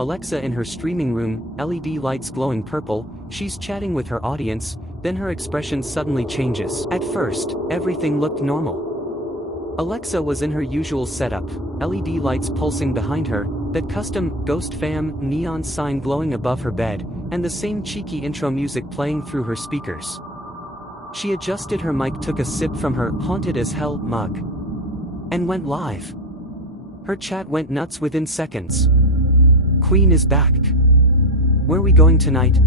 Alexa in her streaming room, LED lights glowing purple, she's chatting with her audience, then her expression suddenly changes. At first, everything looked normal. Alexa was in her usual setup, LED lights pulsing behind her, that custom Ghost Fam neon sign glowing above her bed, and the same cheeky intro music playing through her speakers. She adjusted her mic, took a sip from her haunted as hell mug, and went live. Her chat went nuts within seconds. Queen is back. Where we going tonight?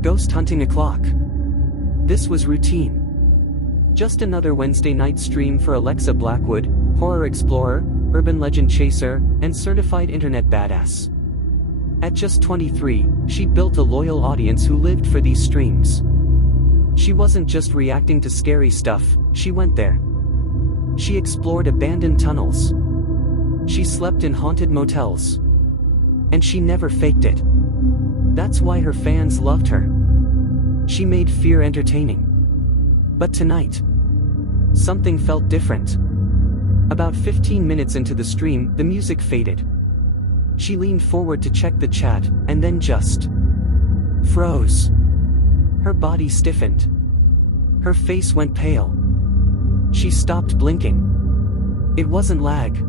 Ghost hunting o'clock. This was routine. Just another Wednesday night stream for Alexa Blackwood, horror explorer, urban legend chaser, and certified internet badass. At just 23, she'd built a loyal audience who lived for these streams. She wasn't just reacting to scary stuff, she went there. She explored abandoned tunnels. She slept in haunted motels. And she never faked it. That's why her fans loved her. She made fear entertaining. But tonight, something felt different. About 15 minutes into the stream, the music faded. She leaned forward to check the chat, and then just froze. Her body stiffened. Her face went pale. She stopped blinking. It wasn't lag.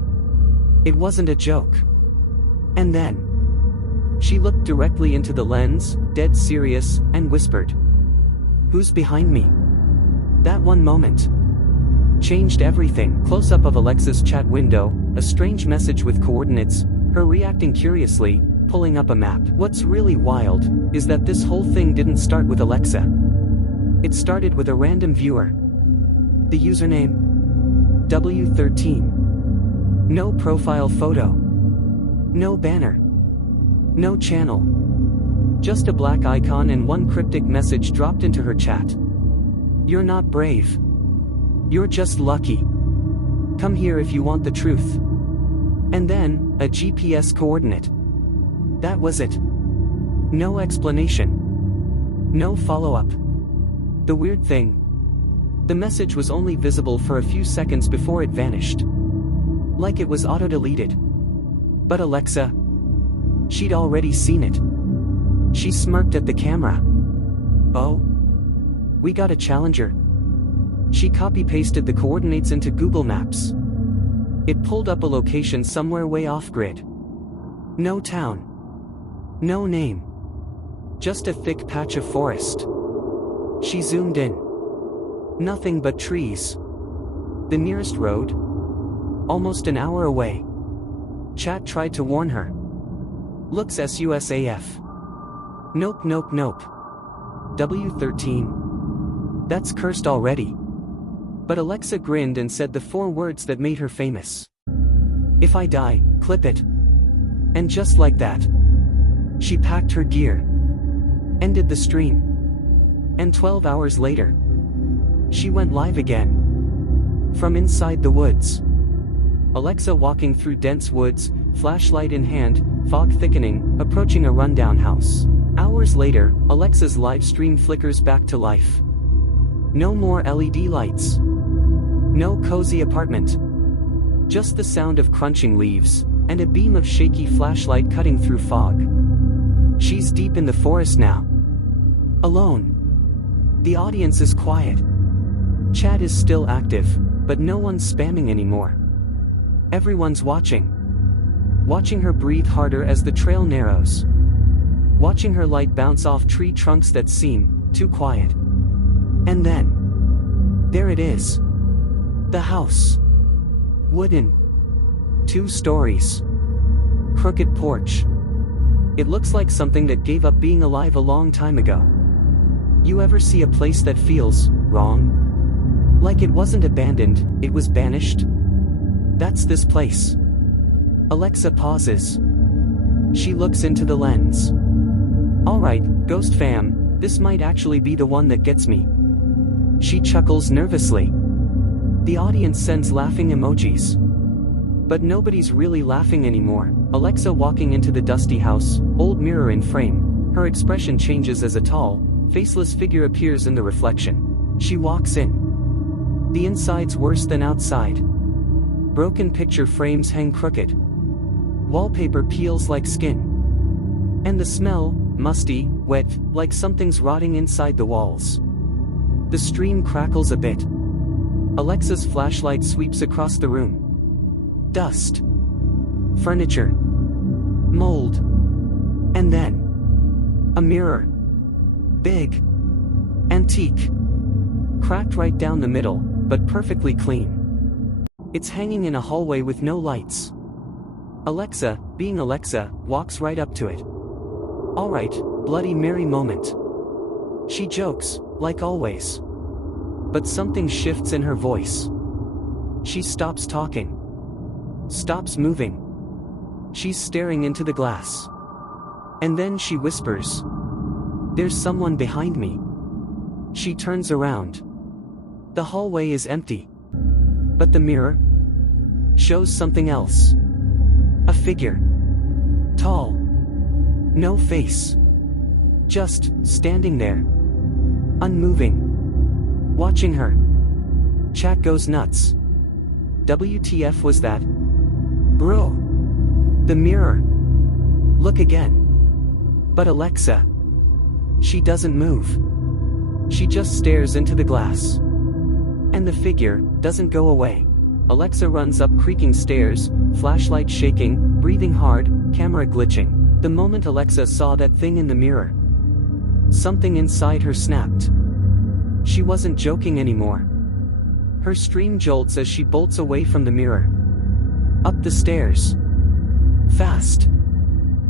It wasn't a joke. And then, she looked directly into the lens, dead serious, and whispered, "Who's behind me?" That one moment changed everything. Close-up of Alexa's chat window, a strange message with coordinates, her reacting curiously, pulling up a map. What's really wild is that this whole thing didn't start with Alexa. It started with a random viewer. The username? W13. No profile photo. No banner. No channel. Just a black icon and one cryptic message dropped into her chat. "You're not brave. You're just lucky. Come here if you want the truth." And then, a GPS coordinate. That was it. No explanation. No follow-up. The weird thing. The message was only visible for a few seconds before it vanished. Like it was auto-deleted. But Alexa, she'd already seen it. She smirked at the camera. "Oh? We got a challenger." She copy-pasted the coordinates into Google Maps. It pulled up a location somewhere way off-grid. No town. No name. Just a thick patch of forest. She zoomed in. Nothing but trees. The nearest road? Almost an hour away. Chat tried to warn her. Looks SUSAF. Nope, nope, nope. W13. That's cursed already. But Alexa grinned and said the 4 words that made her famous. "If I die, clip it." And just like that, she packed her gear. Ended the stream. And 12 hours later, she went live again. From inside the woods. Alexa walking through dense woods, flashlight in hand, fog thickening, approaching a rundown house. Hours later, Alexa's live stream flickers back to life. No more LED lights. No cozy apartment. Just the sound of crunching leaves, and a beam of shaky flashlight cutting through fog. She's deep in the forest now. Alone. The audience is quiet. Chat is still active, but no one's spamming anymore. Everyone's watching. Watching her breathe harder as the trail narrows. Watching her light bounce off tree trunks that seem too quiet. And then, there it is. The house. Wooden. 2 stories. Crooked porch. It looks like something that gave up being alive a long time ago. You ever see a place that feels wrong? Like it wasn't abandoned, it was banished? That's this place. Alexa pauses. She looks into the lens. "Alright, Ghost Fam, this might actually be the one that gets me." She chuckles nervously. The audience sends laughing emojis. But nobody's really laughing anymore. Alexa walking into the dusty house, old mirror in frame. Her expression changes as a tall, faceless figure appears in the reflection. She walks in. The inside's worse than outside. Broken picture frames hang crooked. Wallpaper peels like skin. And the smell, musty, wet, like something's rotting inside the walls. The stream crackles a bit. Alexa's flashlight sweeps across the room. Dust. Furniture. Mold. And then a mirror. Big. Antique. Cracked right down the middle, but perfectly clean. It's hanging in a hallway with no lights. Alexa, being Alexa, walks right up to it. "Alright, Bloody Mary moment." She jokes, like always. But something shifts in her voice. She stops talking. Stops moving. She's staring into the glass. And then she whispers, "There's someone behind me." She turns around. The hallway is empty. But the mirror shows something else. A figure. Tall. No face. Just standing there. Unmoving. Watching her. Chat goes nuts. WTF was that? Bro. The mirror. Look again. But Alexa. She doesn't move. She just stares into the glass. And the figure doesn't go away. Alexa runs up creaking stairs, flashlight shaking, breathing hard, camera glitching. The moment Alexa saw that thing in the mirror, something inside her snapped. She wasn't joking anymore. Her stream jolts as she bolts away from the mirror. Up the stairs. Fast.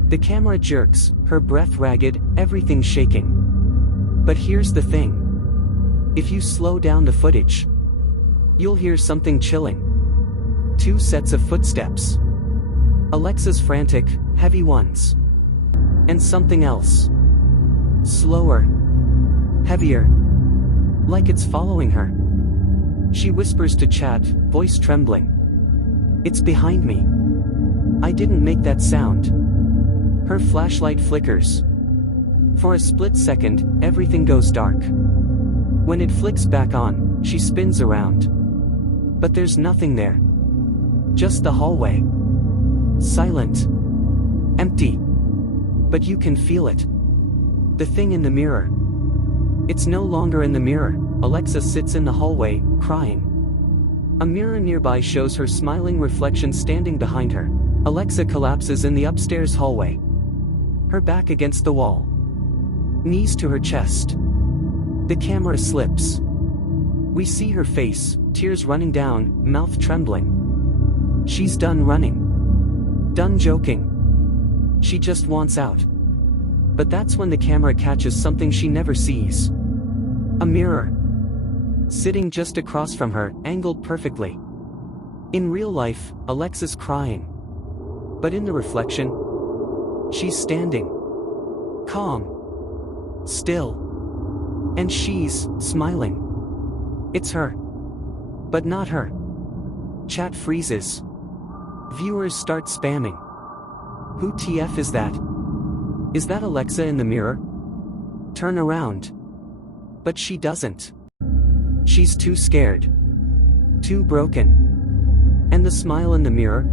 The camera jerks, her breath ragged, everything shaking. But here's the thing. If you slow down the footage, you'll hear something chilling. 2 sets of footsteps. Alexa's frantic, heavy ones. And something else. Slower. Heavier. Like it's following her. She whispers to chat, voice trembling. "It's behind me. I didn't make that sound." Her flashlight flickers. For a split second, everything goes dark. When it flicks back on, she spins around. But there's nothing there. Just the hallway. Silent. Empty. But you can feel it. The thing in the mirror. It's no longer in the mirror. Alexa sits in the hallway, crying. A mirror nearby shows her smiling reflection standing behind her. Alexa collapses in the upstairs hallway. Her back against the wall. Knees to her chest. The camera slips. We see her face, tears running down, mouth trembling. She's done running. Done joking. She just wants out. But that's when the camera catches something she never sees. A mirror. Sitting just across from her, angled perfectly. In real life, Alexa's crying. But in the reflection, she's standing. Calm. Still. And she's smiling. It's her. But not her. Chat freezes. Viewers start spamming. Who TF is that? Is that Alexa in the mirror? Turn around. But she doesn't. She's too scared. Too broken. And the smile in the mirror?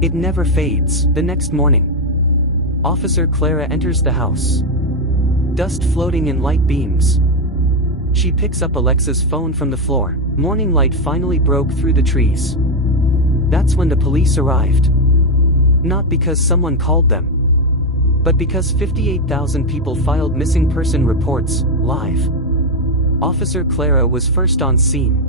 It never fades. The next morning, Officer Clara enters the house. Dust floating in light beams. She picks up Alexa's phone from the floor. Morning light finally broke through the trees. That's when the police arrived. Not because someone called them, but because 58,000 people filed missing person reports, live. Officer Clara was first on scene.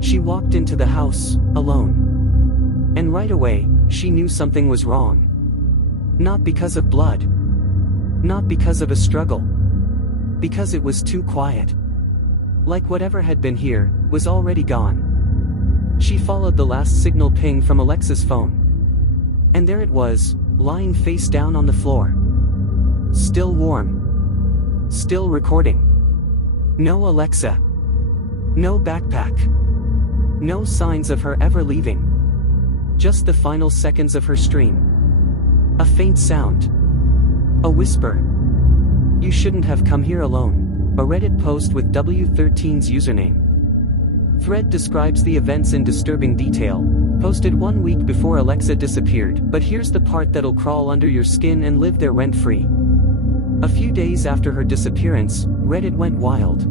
She walked into the house, alone. And right away, she knew something was wrong. Not because of blood. Not because of a struggle. Because it was too quiet. Like whatever had been here, was already gone. She followed the last signal ping from Alexa's phone. And there it was, lying face down on the floor. Still warm. Still recording. No Alexa. No backpack. No signs of her ever leaving. Just the final seconds of her stream. A faint sound. A whisper. "You shouldn't have come here alone." A Reddit post with W13's username. Thread describes the events in disturbing detail, Posted 1 week before Alexa disappeared, but here's the part that'll crawl under your skin and live there rent-free. A few days after her disappearance, Reddit went wild.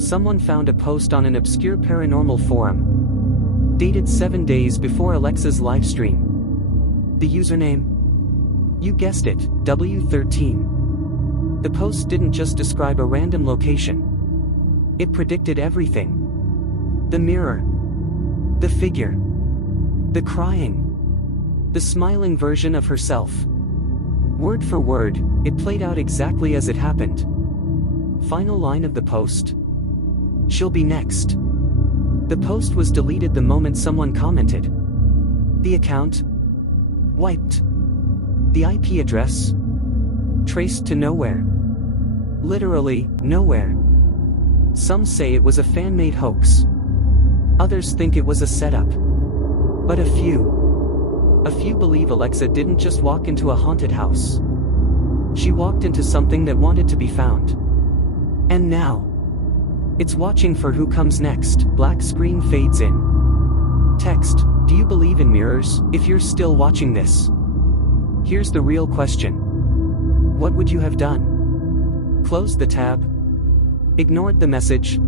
Someone found a post on an obscure paranormal forum, dated 7 days before Alexa's livestream. The username? You guessed it, W13. The post didn't just describe a random location. It predicted everything. The mirror. The figure. The crying. The smiling version of herself. Word for word, it played out exactly as it happened. Final line of the post. She'll be next. The post was deleted the moment someone commented. The account? Wiped. The IP address? Traced to nowhere. Literally, nowhere. Some say it was a fan-made hoax. Others think it was a setup. But a few believe Alexa didn't just walk into a haunted house. She walked into something that wanted to be found. And now, it's watching for who comes next. Black screen fades in. Text, do you believe in mirrors? If you're still watching this, here's the real question. What would you have done? Closed the tab? Ignored the message?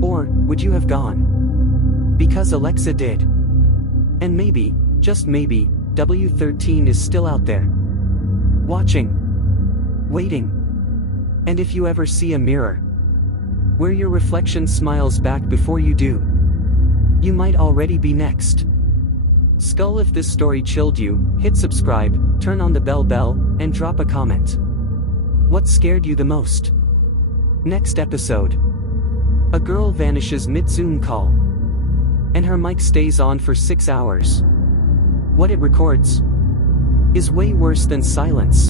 Or, would you have gone? Because Alexa did. And maybe, just maybe, W13 is still out there. Watching. Waiting. And if you ever see a mirror, where your reflection smiles back before you do, you might already be next. Skull. If this story chilled you, hit subscribe, turn on the bell, and drop a comment. What scared you the most? Next episode. A girl vanishes mid-Zoom call, and her mic stays on for 6 hours. What it records is way worse than silence.